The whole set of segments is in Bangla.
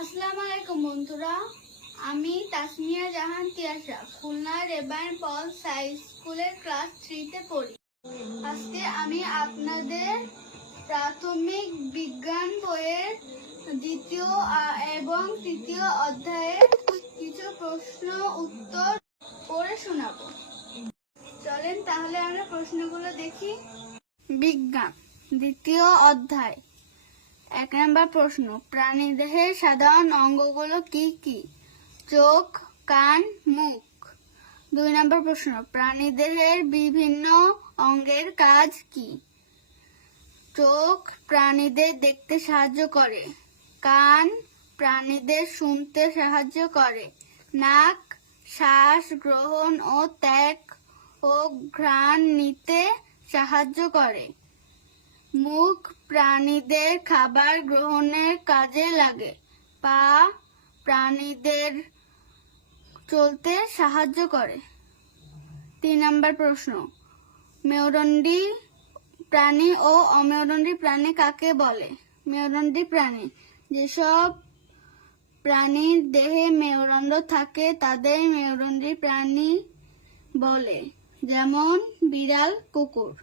আসসালামু আলাইকুম বন্ধুরা, আমি তাসমিয়া জাহান তিয়াশা খুলনা রেবান পলস হাই স্কুলের ক্লাস 3-তে পড়ি। আজকে আমি আপনাদের প্রাথমিক বিজ্ঞান বইয়ের দ্বিতীয় এবং তৃতীয় অধ্যায়ের কিছু প্রশ্ন উত্তর পড়ে শোনাবো। চলেন তাহলে আমরা প্রশ্নগুলো দেখি। বিজ্ঞান দ্বিতীয় অধ্যায়। 1 নম্বর প্রশ্ন, প্রাণীদেহের সাধারণ অঙ্গগুলো কি কি? চোখ, কান, মুখ। 2 নম্বর প্রশ্ন, প্রাণীদেহের বিভিন্ন অঙ্গের কাজ কি? চোখ প্রাণীদের দেখতে সাহায্য করে, কান প্রাণীদের শুনতে সাহায্য করে, নাক শ্বাস গ্রহণ ও ত্যাগ ও ঘ্রাণ নিতে সাহায্য করে, মুখ প্রাণীদের খাবার গ্রহণের কাজে লাগে, পা প্রাণীদের চলতে সাহায্য করে। 3 নম্বর প্রশ্ন, মেরুদণ্ডী প্রাণী ও অমেরুদণ্ডী প্রাণী কাকে বলে? মেরুদণ্ডী প্রাণী যেসব প্রাণীর দেহে মেরুদণ্ড থাকে তাদের মেরুদণ্ডী প্রাণী বলে, যেমন বিড়াল, কুকুর।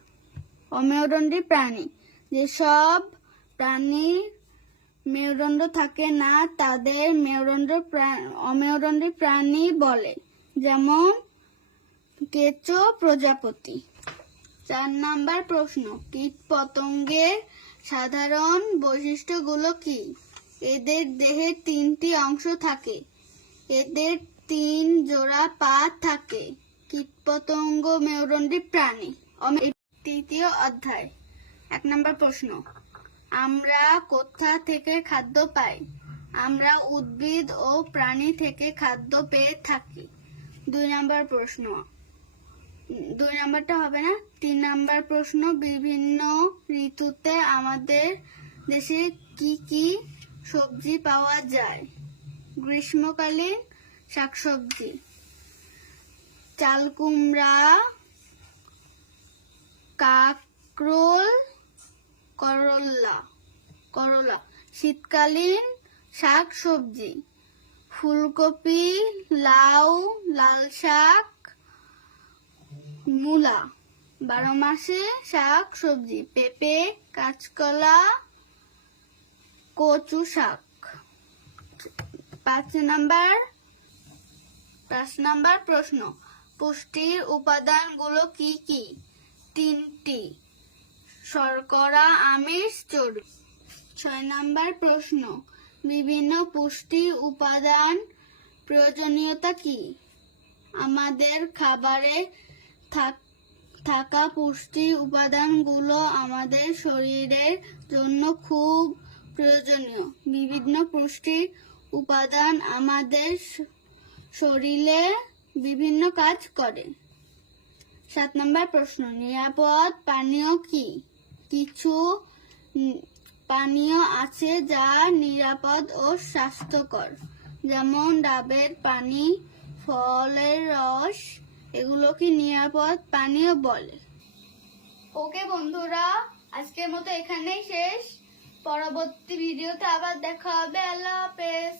অমেরুদণ্ডী প্রাণী যেসব প্রাণীর মেরুদণ্ড থাকে না তাদের অমেরুদণ্ডী প্রাণী বলে, যেমন কেঁচো, প্রজাপতি। 4 নম্বর প্রশ্ন, কীটপতঙ্গের সাধারণ বৈশিষ্ট্যগুলো কি? এদের দেহে 3টি অংশ থাকে, এদের 3 জোড়া পা থাকে। কীটপতঙ্গ মেরুদণ্ডী প্রাণী। তৃতীয় অধ্যায়। 1 নম্বর প্রশ্ন, আমরা কোথা থেকে খাদ্য পাই? আমরা উদ্ভিদ ও প্রাণী থেকে খাদ্য পেয়ে থাকি। 2 নম্বর প্রশ্ন, 2 নম্বরটা হবে না। 3 নম্বর প্রশ্ন, বিভিন্ন ঋতুতে আমাদের দেশে কি কি সবজি পাওয়া যায়? গ্রীষ্মকালীন শাকসবজি, চালকুমড়া, কাঁকরোল, করলা। শীতকালীন শাক সবজি, ফুলকপি, লাউ, লাল শাক, মূলা। 12 মাসে শাক সবজি, পেঁপে, কাঁচকলা, কচু শাক। 5 নম্বর প্রশ্ন, পুষ্টির উপাদানগুলো কি কি? 3টি, শর্করা, আমিষ, চর্বি। 6 নম্বর প্রশ্ন, বিভিন্ন পুষ্টি উপাদান প্রয়োজনীয়তা কি? আমাদের খাবারে থাকা পুষ্টি উপাদানগুলো আমাদের শরীরের জন্য খুব প্রয়োজনীয়। বিভিন্ন পুষ্টি উপাদান আমাদের শরীরে বিভিন্ন কাজ করে। 7 নম্বর প্রশ্ন, নিরাপদ পানীয় কি? কিছু পানীয় আছে যা নিরাপদ ও স্বাস্থ্যকর, যেমন ডাবের পানি, ফলের রস, এগুলোকে নিরাপদ পানীয় বলে। ওকে বন্ধুরা, আজকের মতো এখানেই শেষ। পরবর্তী ভিডিওতে আবার দেখা হবে। আল্লাহ হাফেজ।